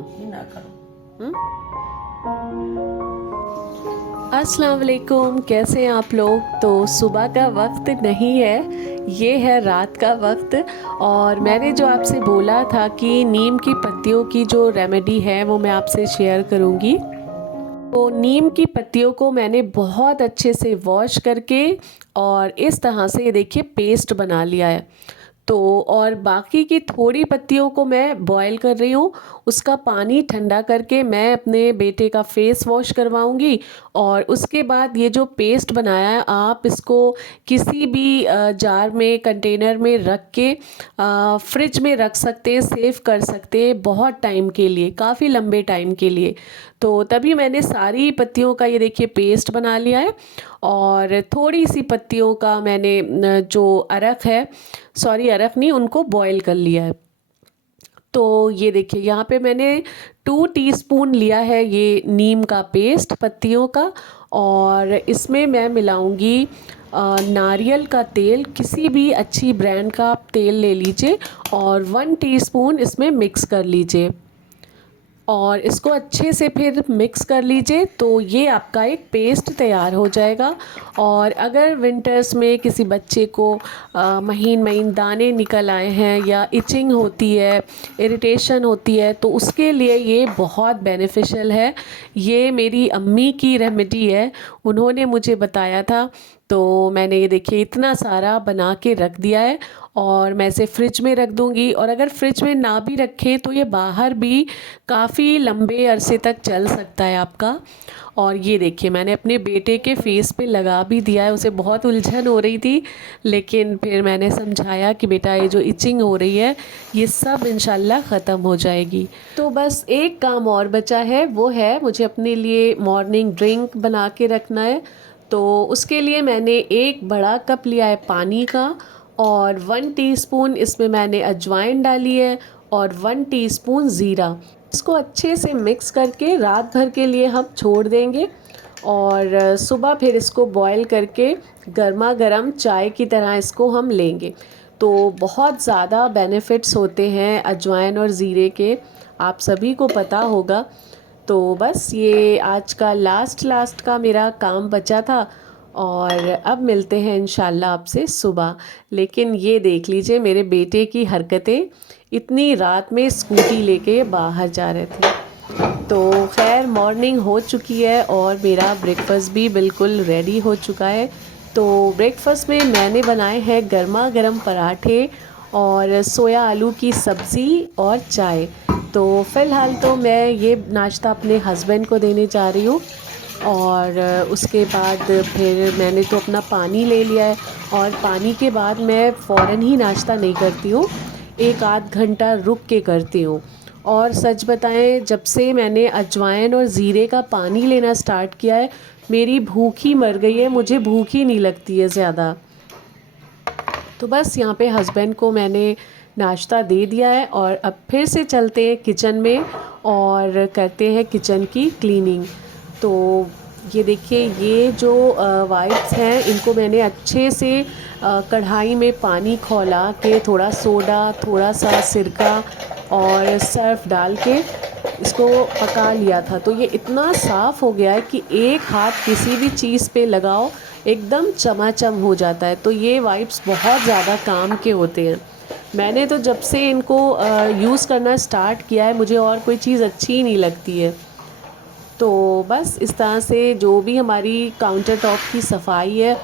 ना करो। अस्सलाम वालेकुम, कैसे हैं आप लोग। तो सुबह का वक्त नहीं है, ये है रात का वक्त। और मैंने जो आपसे बोला था कि नीम की पत्तियों की जो रेमेडी है वो मैं आपसे शेयर करूँगी। तो नीम की पत्तियों को मैंने बहुत अच्छे से वॉश करके और इस तरह से ये देखिए पेस्ट बना लिया है। तो और बाकी की थोड़ी पत्तियों को मैं बॉईल कर रही हूँ, उसका पानी ठंडा करके मैं अपने बेटे का फेस वॉश करवाऊँगी। और उसके बाद ये जो पेस्ट बनाया है आप इसको किसी भी जार में कंटेनर में रख के फ्रिज में रख सकते हैं, सेव कर सकते हैं बहुत टाइम के लिए, काफ़ी लंबे टाइम के लिए। तो तभी मैंने सारी पत्तियों का ये देखिए पेस्ट बना लिया है। और थोड़ी सी पत्तियों का मैंने जो अरक है, सॉरी अरक नहीं, उनको बॉईल कर लिया है। तो ये देखिए यहाँ पे मैंने 2 टीस्पून लिया है ये नीम का पेस्ट पत्तियों का। और इसमें मैं मिलाऊंगी नारियल का तेल, किसी भी अच्छी ब्रांड का आप तेल ले लीजिए और 1 टीस्पून इसमें मिक्स कर लीजिए और इसको अच्छे से फिर मिक्स कर लीजिए। तो ये आपका एक पेस्ट तैयार हो जाएगा। और अगर विंटर्स में किसी बच्चे को महीन महीन दाने निकल आए हैं या इचिंग होती है, इरिटेशन होती है, तो उसके लिए ये बहुत बेनिफिशियल है। ये मेरी अम्मी की रेमेडी है, उन्होंने मुझे बताया था। तो मैंने ये देखिए इतना सारा बना के रख दिया है और मैं इसे फ्रिज में रख दूँगी। और अगर फ्रिज में ना भी रखें तो ये बाहर भी काफ़ी लंबे अरसे तक चल सकता है आपका। और ये देखिए मैंने अपने बेटे के फेस पे लगा भी दिया है, उसे बहुत उलझन हो रही थी, लेकिन फिर मैंने समझाया कि बेटा ये जो इचिंग हो रही है ये सब इंशाल्लाह ख़त्म हो जाएगी। तो बस एक काम और बचा है, वो है मुझे अपने लिए मॉर्निंग ड्रिंक बना के रखना है। तो उसके लिए मैंने एक बड़ा कप लिया है पानी का और 1 टीस्पून इसमें मैंने अजवाइन डाली है और 1 टीस्पून ज़ीरा। इसको अच्छे से मिक्स करके रात भर के लिए हम छोड़ देंगे और सुबह फिर इसको बॉईल करके गर्मा गर्म चाय की तरह इसको हम लेंगे। तो बहुत ज़्यादा बेनिफिट्स होते हैं अजवाइन और ज़ीरे के, आप सभी को पता होगा। तो बस ये आज का लास्ट का मेरा काम बचा था और अब मिलते हैं इंशाल्लाह आपसे सुबह। लेकिन ये देख लीजिए मेरे बेटे की हरकतें, इतनी रात में स्कूटी लेके बाहर जा रहे थे। तो खैर मॉर्निंग हो चुकी है और मेरा ब्रेकफास्ट भी बिल्कुल रेडी हो चुका है। तो ब्रेकफास्ट में मैंने बनाए हैं गर्मा गर्म पराठे और सोया आलू की सब्ज़ी और चाय। तो फ़िलहाल तो मैं ये नाश्ता अपने हस्बैंड को देने जा रही हूँ और उसके बाद फिर मैंने तो अपना पानी ले लिया है। और पानी के बाद मैं फ़ौरन ही नाश्ता नहीं करती हूँ, एक आध घंटा रुक के करती हूँ। और सच बताएं, जब से मैंने अजवाइन और ज़ीरे का पानी लेना स्टार्ट किया है मेरी भूख ही मर गई है, मुझे भूख ही नहीं लगती है ज़्यादा। तो बस यहाँ पे हस्बैंड को मैंने नाश्ता दे दिया है और अब फिर से चलते हैं किचन में और करते हैं किचन की क्लीनिंग। तो ये देखिए ये जो वाइप्स हैं इनको मैंने अच्छे से कढ़ाई में पानी खौला के थोड़ा सोडा, थोड़ा सा सिरका और सर्फ डाल के इसको पका लिया था। तो ये इतना साफ़ हो गया है कि एक हाथ किसी भी चीज़ पे लगाओ एकदम चमाचम हो जाता है। तो ये वाइप्स बहुत ज़्यादा काम के होते हैं। मैंने तो जब से इनको यूज़ करना स्टार्ट किया है मुझे और कोई चीज़ अच्छी ही नहीं लगती है। तो बस इस तरह से जो भी हमारी काउंटर टॉप की सफाई है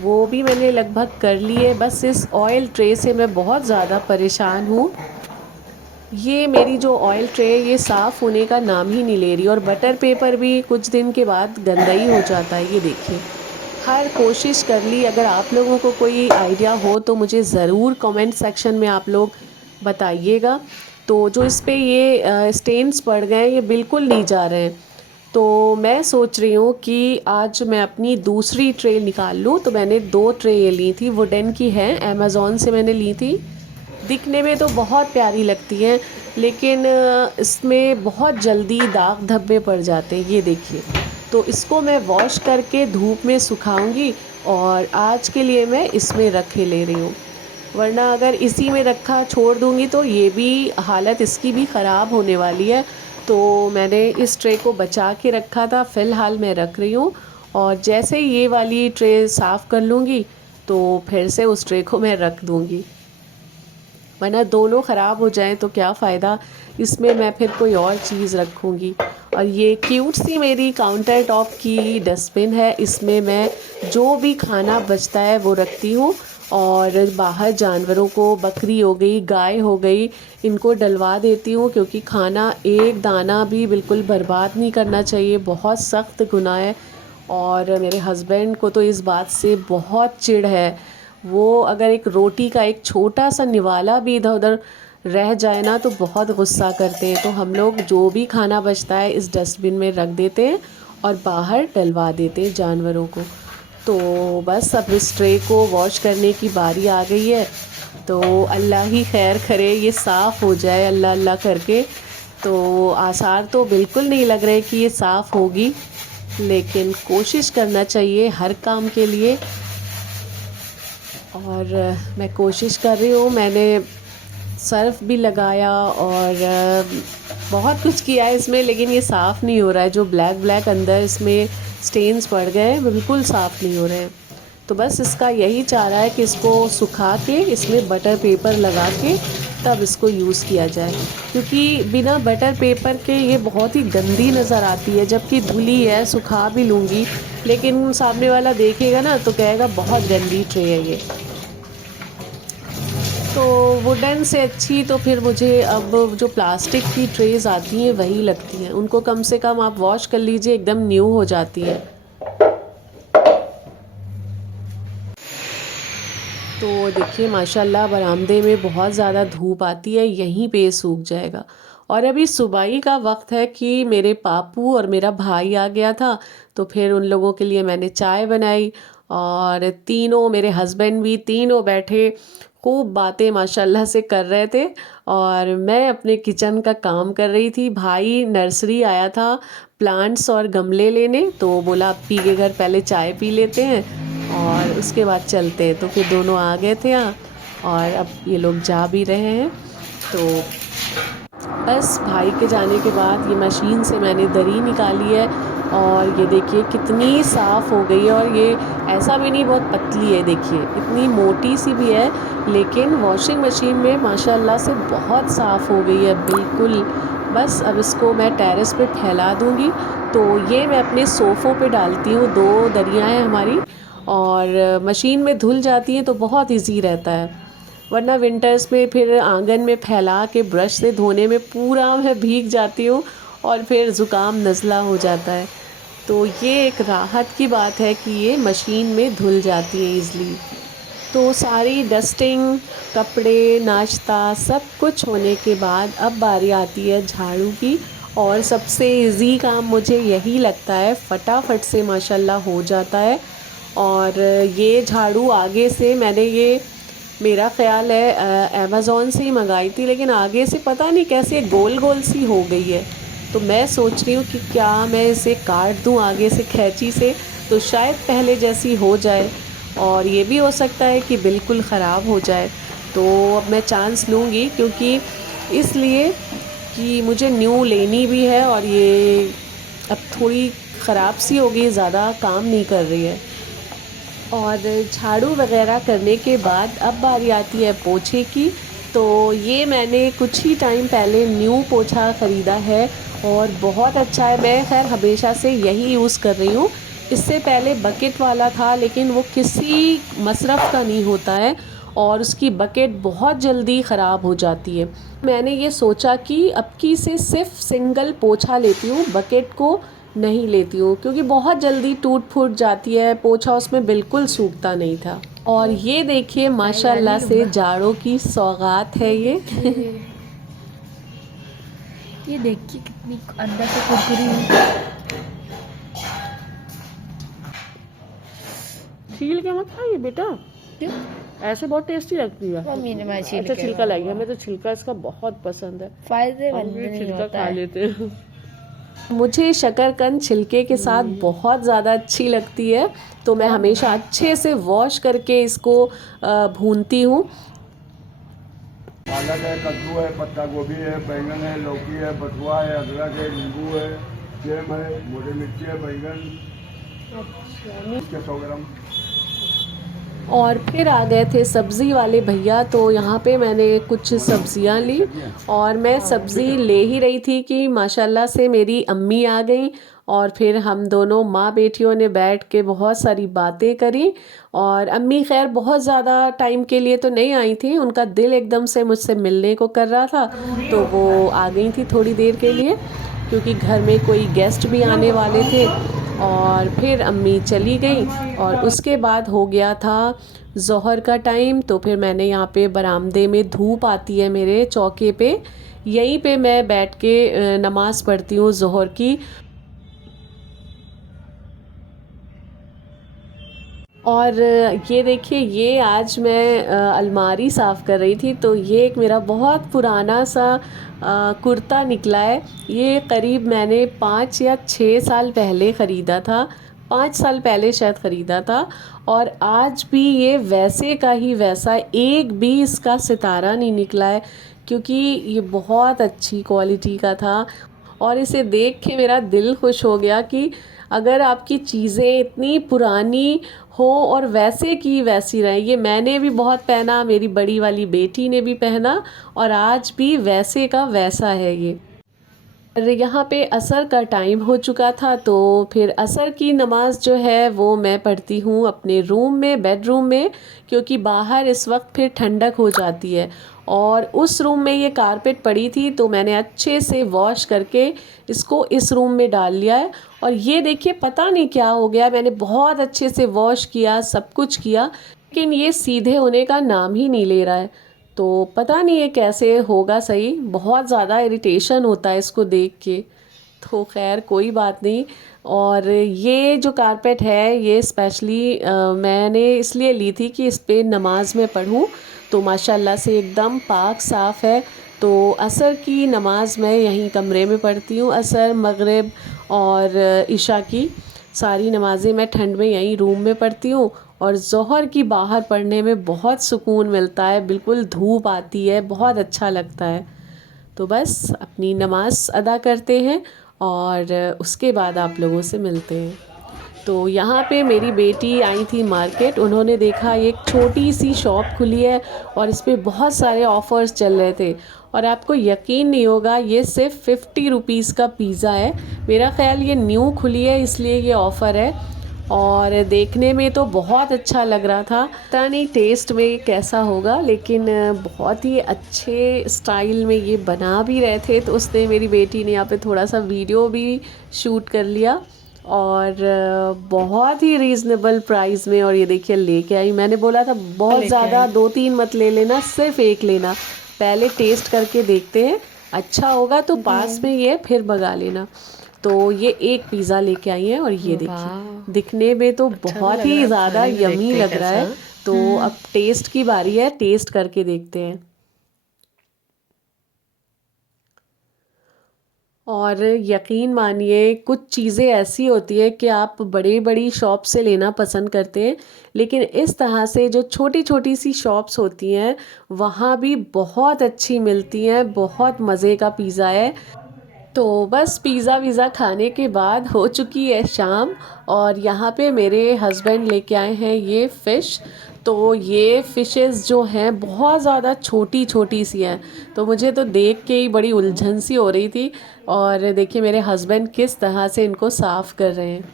वो भी मैंने लगभग कर ली है। बस इस ऑयल ट्रे से मैं बहुत ज़्यादा परेशान हूँ। ये मेरी जो ऑयल ट्रे ये साफ़ होने का नाम ही नहीं ले रही और बटर पेपर भी कुछ दिन के बाद गंदा ही हो जाता है। ये देखिए हर कोशिश कर ली। अगर आप लोगों को कोई आइडिया हो तो मुझे ज़रूर कमेंट सेक्शन में आप लोग बताइएगा। तो जो इस पे ये स्टेन्स पड़ गए हैं ये बिल्कुल नहीं जा रहे हैं। तो मैं सोच रही हूँ कि आज मैं अपनी दूसरी ट्रे निकाल लूँ। तो मैंने 2 ट्रे ये ली थी, वुडन की है, अमेज़ॉन से मैंने ली थी। दिखने में तो बहुत प्यारी लगती हैं लेकिन इसमें बहुत जल्दी दाग धब्बे पड़ जाते हैं। ये देखिए, तो इसको मैं वॉश करके धूप में सुखाऊंगी और आज के लिए मैं इसमें रखे ले रही हूँ। वरना अगर इसी में रखा छोड़ दूँगी तो ये भी हालत इसकी भी ख़राब होने वाली है। तो मैंने इस ट्रे को बचा के रखा था, फ़िलहाल मैं रख रही हूँ। और जैसे ही ये वाली ट्रे साफ़ कर लूँगी तो फिर से उस ट्रे को मैं रख दूँगी, वरना दोनों ख़राब हो जाएं तो क्या फ़ायदा, इसमें मैं फिर कोई और चीज़ रखूँगी। और ये क्यूट सी मेरी काउंटर टॉप की डस्टबिन है, इसमें मैं जो भी खाना बचता है वो रखती हूँ। और बाहर जानवरों को, बकरी हो गई, गाय हो गई, इनको डलवा देती हूँ, क्योंकि खाना एक दाना भी बिल्कुल बर्बाद नहीं करना चाहिए, बहुत सख्त गुनाह है। और मेरे हस्बैंड को तो इस बात से बहुत चिढ़ है, वो अगर एक रोटी का एक छोटा सा निवाला भी इधर उधर रह जाए ना तो बहुत गुस्सा करते हैं। तो हम लोग जो भी खाना बचता है इस डस्टबिन में रख देते हैं और बाहर डलवा देते हैं जानवरों को। तो बस अब इस ट्रे को वॉश करने की बारी आ गई है, तो अल्लाह ही खैर करे ये साफ़ हो जाए अल्लाह अल्लाह करके। तो आसार तो बिल्कुल नहीं लग रहे कि ये साफ़ होगी, लेकिन कोशिश करना चाहिए हर काम के लिए। और मैं कोशिश कर रही हूँ, मैंने सर्फ़ भी लगाया और बहुत कुछ किया है इसमें, लेकिन ये साफ़ नहीं हो रहा है। जो ब्लैक ब्लैक अंदर इसमें स्टेन्स पड़ गए हैं, बिल्कुल साफ़ नहीं हो रहे हैं। तो बस इसका यही चारा है कि इसको सुखा के इसमें बटर पेपर लगा के तब इसको यूज़ किया जाए, क्योंकि बिना बटर पेपर के ये बहुत ही गंदी नज़र आती है। जबकि धुली है, सुखा भी लूँगी, लेकिन सामने वाला देखेगा ना तो कहेगा बहुत गंदी ट्रे है ये। तो वुडन से अच्छी तो फिर मुझे अब जो प्लास्टिक की ट्रेज़ आती हैं वही लगती हैं, उनको कम से कम आप वॉश कर लीजिए, एकदम न्यू हो जाती हैं। तो देखिए माशाल्लाह बरामदे में बहुत ज़्यादा धूप आती है, यहीं पे सूख जाएगा। और अभी सुबह ही का वक्त है कि मेरे पापू और मेरा भाई आ गया था, तो फिर उन लोगों के लिए मैंने चाय बनाई और तीनों, मेरे हस्बैंड भी, तीनों बैठे खूब बातें माशाल्लाह से कर रहे थे और मैं अपने किचन का काम कर रही थी। भाई नर्सरी आया था प्लांट्स और गमले लेने, तो बोला अप्पी के घर पहले चाय पी लेते हैं और उसके बाद चलते हैं। तो फिर दोनों आ गए थे यहाँ और अब ये लोग जा भी रहे हैं। तो बस भाई के जाने के बाद ये मशीन से मैंने दरी निकाली है और ये देखिए कितनी साफ़ हो गई है। और ये ऐसा भी नहीं बहुत पतली है, देखिए इतनी मोटी सी भी है, लेकिन वॉशिंग मशीन में माशाल्लाह से बहुत साफ़ हो गई है बिल्कुल। बस अब इसको मैं टेरेस पे फैला दूँगी। तो ये मैं अपने सोफ़ों पे डालती हूँ, 2 दरियाँ हैं हमारी, और मशीन में धुल जाती हैं तो बहुत इजी रहता है। वरना विंटर्स में फिर आंगन में फैला के ब्रश से धोने में पूरा मैं भीग जाती हूँ और फिर ज़ुकाम नज़ला हो जाता है। तो ये एक राहत की बात है कि ये मशीन में धुल जाती है ईज़िली। तो सारी डस्टिंग, कपड़े, नाश्ता सब कुछ होने के बाद अब बारी आती है झाड़ू की। और सबसे इजी काम मुझे यही लगता है, फटाफट से माशाल्लाह हो जाता है। और ये झाड़ू आगे से मैंने, ये मेरा ख़्याल है अमेज़ॉन से ही मंगाई थी, लेकिन आगे से पता नहीं कैसे गोल गोल सी हो गई है। तो मैं सोच रही हूँ कि क्या मैं इसे काट दूँ आगे से कैंची से, तो शायद पहले जैसी हो जाए। और ये भी हो सकता है कि बिल्कुल ख़राब हो जाए। तो अब मैं चांस लूँगी, क्योंकि इसलिए कि मुझे न्यू लेनी भी है और ये अब थोड़ी ख़राब सी हो गई, ज़्यादा काम नहीं कर रही है। और झाड़ू वगैरह करने के बाद अब बारी आती है पोछे की। तो ये मैंने कुछ ही टाइम पहले न्यू पोछा ख़रीदा है और बहुत अच्छा है। मैं खैर हमेशा से यही यूज़ कर रही हूँ। इससे पहले बकेट वाला था, लेकिन वो किसी मसरफ़ का नहीं होता है और उसकी बकेट बहुत जल्दी ख़राब हो जाती है। मैंने ये सोचा कि अब की से सिर्फ सिंगल पोछा लेती हूँ, बकेट को नहीं लेती हूँ, क्योंकि बहुत जल्दी टूट फूट जाती है, पोछा उसमें बिल्कुल सूखता नहीं था। और ये देखिए माशाल्लाह से जाड़ों की सौगात है ये। ये देखिए कितनी अंदर से कुरकुरी है। छील के मत खाइए बेटा, ऐसे बहुत टेस्टी लगती है। मम्मी ने मैं अच्छा छिलका लाई, हमें तो छिलका इसका बहुत पसंद है, फायदेमंद हम भी नहीं छिलका होता खा है। लेते हैं। मुझे शकरकंद छिलके के साथ बहुत ज़्यादा अच्छी लगती है, तो मैं हमेशा अच्छे से वॉश करके इसको भूनती हूँ। पालक है, कद्दू है, पत्ता गोभी है, बैंगन है, लौकी है, बथुआ है, अदरक है, नींबू है, सेम है, मोटी मिर्ची है, बैंगन इसके 100 ग्राम। और फिर आ गए थे सब्ज़ी वाले भैया, तो यहाँ पे मैंने कुछ सब्ज़ियाँ ली और मैं सब्ज़ी ले ही रही थी कि माशाल्लाह से मेरी अम्मी आ गई और फिर हम दोनों माँ बेटियों ने बैठ के बहुत सारी बातें करी। और अम्मी खैर बहुत ज़्यादा टाइम के लिए तो नहीं आई थी, उनका दिल एकदम से मुझसे मिलने को कर रहा था, तो वो आ गई थी थोड़ी देर के लिए क्योंकि घर में कोई गेस्ट भी आने वाले थे। और फिर अम्मी चली गई और उसके बाद हो गया था ज़ोहर का टाइम। तो फिर मैंने यहाँ पे बरामदे में धूप आती है मेरे चौके पे, यहीं पे मैं बैठ के नमाज़ पढ़ती हूँ ज़ोहर की। और ये देखिए, ये आज मैं अलमारी साफ़ कर रही थी, तो ये एक मेरा बहुत पुराना सा कुर्ता निकला है। ये करीब मैंने 5 या 6 साल पहले ख़रीदा था, 5 साल पहले शायद ख़रीदा था। और आज भी ये वैसे का ही वैसा, एक भी इसका सितारा नहीं निकला है, क्योंकि ये बहुत अच्छी क्वालिटी का था। और इसे देख के मेरा दिल खुश हो गया कि अगर आपकी चीज़ें इतनी पुरानी हो और वैसे की वैसी रहे। ये मैंने भी बहुत पहना, मेरी बड़ी वाली बेटी ने भी पहना और आज भी वैसे का वैसा है ये। और यहाँ पे असर का टाइम हो चुका था, तो फिर असर की नमाज़ जो है वो मैं पढ़ती हूँ अपने रूम में, बेडरूम में, क्योंकि बाहर इस वक्त फिर ठंडक हो जाती है। और उस रूम में ये कारपेट पड़ी थी, तो मैंने अच्छे से वॉश करके इसको इस रूम में डाल लिया है। और ये देखिए पता नहीं क्या हो गया, मैंने बहुत अच्छे से वॉश किया, सब कुछ किया, लेकिन ये सीधे होने का नाम ही नहीं ले रहा है। तो पता नहीं ये कैसे होगा सही, बहुत ज़्यादा इरिटेशन होता है इसको देख के। तो खैर कोई बात नहीं। और ये जो कारपेट है ये स्पेशली मैंने इसलिए ली थी कि इस पे नमाज में पढ़ूँ, तो माशाल्लाह से एकदम पाक साफ़ है। तो असर की नमाज़ मैं यहीं कमरे में पढ़ती हूँ, असर, मगरिब और इशा की सारी नमाज़ें मैं ठंड में यहीं रूम में पढ़ती हूँ। और ज़ोहर की बाहर पढ़ने में बहुत सुकून मिलता है, बिल्कुल धूप आती है, बहुत अच्छा लगता है। तो बस अपनी नमाज़ अदा करते हैं और उसके बाद आप लोगों से मिलते हैं। तो यहाँ पे मेरी बेटी आई थी मार्केट, उन्होंने देखा एक छोटी सी शॉप खुली है और इस पे बहुत सारे ऑफ़र्स चल रहे थे। और आपको यकीन नहीं होगा, ये सिर्फ 50 रुपीज़ का पिज़्ज़ा है। मेरा ख़्याल ये न्यू खुली है इसलिए ये ऑफ़र है। और देखने में तो बहुत अच्छा लग रहा था, पता नहीं टेस्ट में कैसा होगा, लेकिन बहुत ही अच्छे स्टाइल में ये बना भी रहे थे। तो उसने, मेरी बेटी ने यहाँ पे थोड़ा सा वीडियो भी शूट कर लिया और बहुत ही रीज़नेबल प्राइस में। और ये देखिए लेके आई, मैंने बोला था बहुत ज़्यादा 2-3 मत ले लेना, सिर्फ एक लेना, पहले टेस्ट करके देखते हैं, अच्छा होगा तो पास में ये फिर मंगा लेना। तो ये एक पिज़्ज़ा लेके आई हैं और ये देखिए दिखने में तो बहुत ही ज़्यादा यमी लग रहा है। तो अब टेस्ट की बारी है, टेस्ट करके देखते हैं। और यकीन मानिए कुछ चीज़ें ऐसी होती है कि आप बड़ी शॉप से लेना पसंद करते हैं, लेकिन इस तरह से जो छोटी छोटी सी शॉप्स होती हैं वहाँ भी बहुत अच्छी मिलती हैं, बहुत मज़े का पिज़्ज़ा है। तो बस पिज़्ज़ा वीज़ा खाने के बाद हो चुकी है शाम और यहाँ पे मेरे हस्बैंड लेके आए हैं ये फ़िश। तो ये फ़िशेस जो हैं बहुत ज़्यादा छोटी छोटी सी हैं, तो मुझे तो देख के ही बड़ी उलझन सी हो रही थी। और देखिए मेरे हस्बैंड किस तरह से इनको साफ़ कर रहे हैं।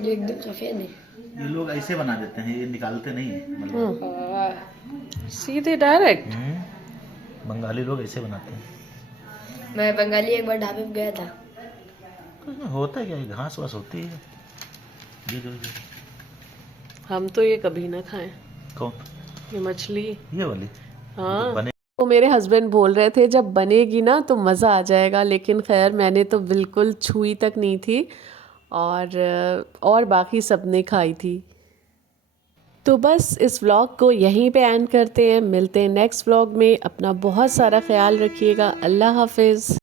ये एकदम सफेद है। ये लोग ऐसे बना देते हैं, ये निकालते नहीं है, मतलब सीधे डायरेक्ट। बंगाली लोग ऐसे बनाते हैं। मैं बंगाली एक बार ढाबे पे गया था। कुछ में होता है क्या, ये घास वास होती है ये जो हम तो ये कभी ना खाएं, कौन ये मछली। ये वाली हाँ, बने। तो मेरे हस्बैंड बोल रहे थे जब बनेगी ना तो मज़ा आ जाएगा, लेकिन खैर मैंने तो बिल्कुल छुई तक नहीं थी और बाकी सबने खाई थी। तो बस इस व्लॉग को यहीं पे एंड करते हैं, मिलते हैं नेक्स्ट व्लॉग में। अपना बहुत सारा ख्याल रखिएगा। अल्लाह हाफिज़।